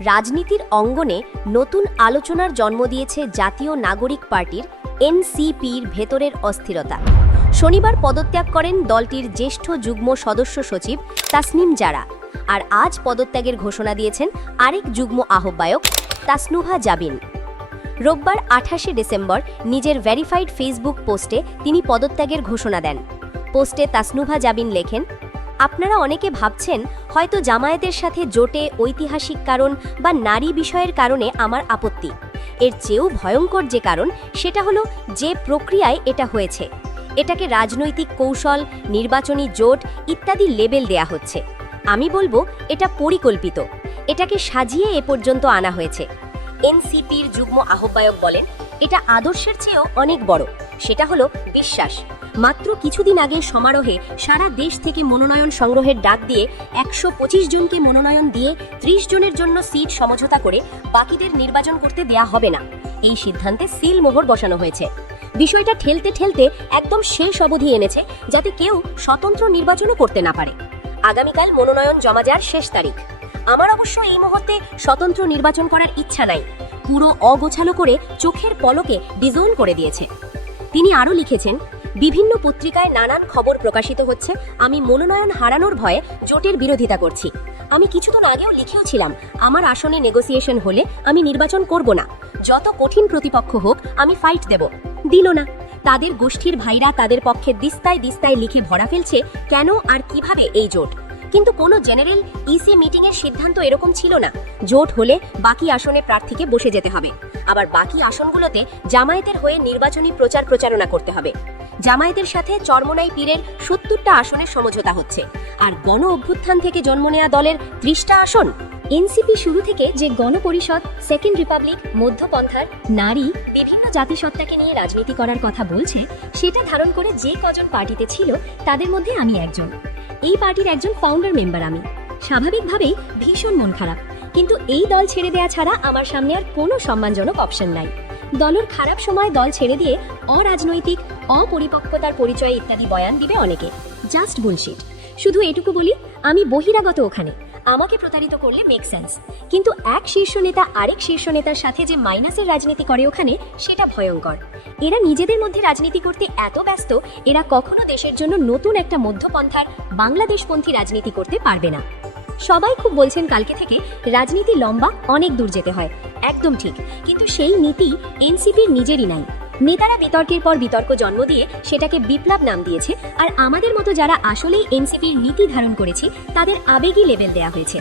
রাজনীতির অঙ্গনে নতুন আলোচনার জন্ম দিয়েছে জাতীয় নাগরিক পার্টির এনসিপির ভেতরের অস্থিরতা। শনিবার পদত্যাগ করেন দলটির জ্যেষ্ঠ যুগ্ম সদস্য সচিব তাসনিম জারা, আর আজ পদত্যাগের ঘোষণা দিয়েছেন আরেক যুগ্ম আহ্বায়ক তাসনুভা জাবিন। রোববার 28শে ডিসেম্বর নিজের ভেরিফাইড ফেসবুক পোস্টে তিনি পদত্যাগের ঘোষণা দেন। পোস্টে তাসনুভা জাবিন লেখেন, আপনারা অনেকে ভাবছেন হয়তো জামায়াতের সাথে জোটে ঐতিহাসিক কারণ বা নারী বিষয়ের কারণে আমার আপত্তি। এর চেয়েও ভয়ঙ্কর যে কারণ সেটা হলো যে প্রক্রিয়ায় এটা হয়েছে। এটাকে রাজনৈতিক কৌশল, নির্বাচনী জোট ইত্যাদি লেবেল দেয়া হচ্ছে। আমি বলবো এটা পরিকল্পিত, এটাকে সাজিয়ে এ পর্যন্ত আনা হয়েছে। এনসিপির যুগ্ম আহ্বায়ক বলেন, এটা আদর্শের চেয়েও অনেক বড়, সেটা হলো বিশ্বাস। মাত্র কিছুদিন আগে সমারোহে সারা দেশ থেকে মনোনয়ন সংগ্রহের ডাক দিয়ে 125 জনকে মনোনয়ন দিয়ে 30 জনের জন্য সিট সমঝোতা করে বাকিদের নির্বাচন করতে দেয়া হবে না, এই সিদ্ধান্তে সিল মোহর বসানো হয়েছে। বিষয়টা ঠেলতে ঠেলতে একদম শেষ অবধি এনেছে যাতে কেউ স্বতন্ত্র নির্বাচনও করতে না পারে। আগামীকাল মনোনয়ন জমা দেওয়ার শেষ তারিখ। আমার অবশ্য এই মুহূর্তে স্বতন্ত্র নির্বাচন করার ইচ্ছা নাই, পুরো অগোছালো করে চোখের পলকে ডিজোন করে দিয়েছে। তিনি আরও লিখেছেন, বিভিন্ন পত্রিকায় নানান খবর প্রকাশিত হচ্ছে আমি মনোনয়ন হারানোর ভয়ে জোটের বিরোধিতা করছি। আমি কিছুদিন আগেও লিখেওছিলাম আমার আসনে নেগোসিয়েশন হলে আমি নির্বাচন করব না, যত কঠিন প্রতিপক্ষ হোক আমি ফাইট দেব। দিল না। তাদের গোষ্ঠীর ভাইরা তাদের পক্ষে দিস্তায় দিস্তায় লিখে ভরা ফেলছে কেন আর কিভাবে এই জোট। কিন্তু কোনো জেনারেল ইসি মিটিংয়ের সিদ্ধান্ত এরকম ছিল না। জোট হলে বাকি আসনে প্রার্থীকে বসে যেতে হবে, আবার বাকি আসনগুলোতে জামায়াতের হয়ে নির্বাচনী প্রচারণা করতে হবে। জামায়াতের সাথে চরমোনাই পীরের 70টা আসনের সমঝোতা হচ্ছে, আর গণ অভ্যুত্থান থেকে জন্ম নেয়া দলের 30টা আসন। এনসিপি শুরু থেকে যে গণপরিষদ, সেকেন্ড রিপাবলিক, মধ্যপন্থার, নারী, বিভিন্ন জাতিসত্তাকে নিয়ে রাজনীতি করার কথা বলছে, সেটা ধারণ করে যে কজন পার্টিতে ছিল তাদের মধ্যে আমি একজন। এই পার্টির একজন ফাউন্ডার মেম্বার আমি। স্বাভাবিকভাবেই ভীষণ মন খারাপ, কিন্তু এই দল ছেড়ে দেয়া ছাড়া আমার সামনে আর কোনো সম্মানজনক অপশন নাই। দলের খারাপ সময় দল ছেড়ে দিয়ে অরাজনৈতিক, অপরিপক্কতার পরিচয় ইত্যাদি বয়ান দিবে অনেকে। Just bullshit. শুধু এটুকু বলি, আমি বহিরাগত, ওখানে আমাকে প্রতারিত করলে মেক সেন্স, কিন্তু এক শীর্ষ নেতা আরেক শীর্ষ নেতার সাথে যে মাইনাসের রাজনীতি করে ওখানে, সেটা ভয়ঙ্কর। এরা নিজেদের মধ্যে রাজনীতি করতে এত ব্যস্ত, এরা কখনো দেশের জন্য নতুন একটা মধ্যপন্থার বাংলাদেশপন্থী রাজনীতি করতে পারবে না। সবাই খুব বলছেন কালকে থেকে রাজনীতি লম্বা, অনেক দূর যেতে হয়। একদম ঠিক, কিন্তু সেই নীতি এনসিপির নিজেরই নাই। নেতারা বিতর্কের পর বিতর্ক জন্ম দিয়ে সেটাকে বিপ্লব নাম দিয়েছে, আর আমাদের মতো যারা আসলেই এনসিপির নীতি ধারণ করেছি তাদের আবেগী লেবেল দেয়া হয়েছে।